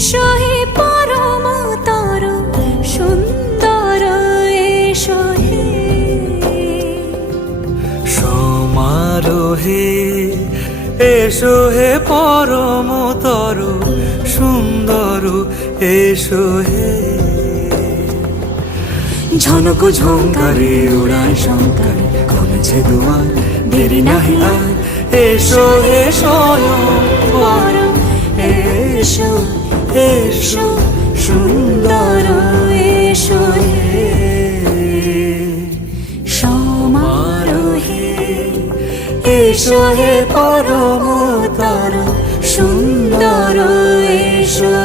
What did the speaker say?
এসো হে পরমতর সুন্দর এসো হে সমারোহে এসো হে পরমতর সুন্দর এসো হে ঝনক ঝঙ্কারে উড়ায় শঙ্কারে খুলেছে দুয়ার দেরি নাহি আর এসো হে স্বয়ংবর এসো এসো সুন্দর এসো হে সমারোহে এসো হে পরমতর সুন্দর এসো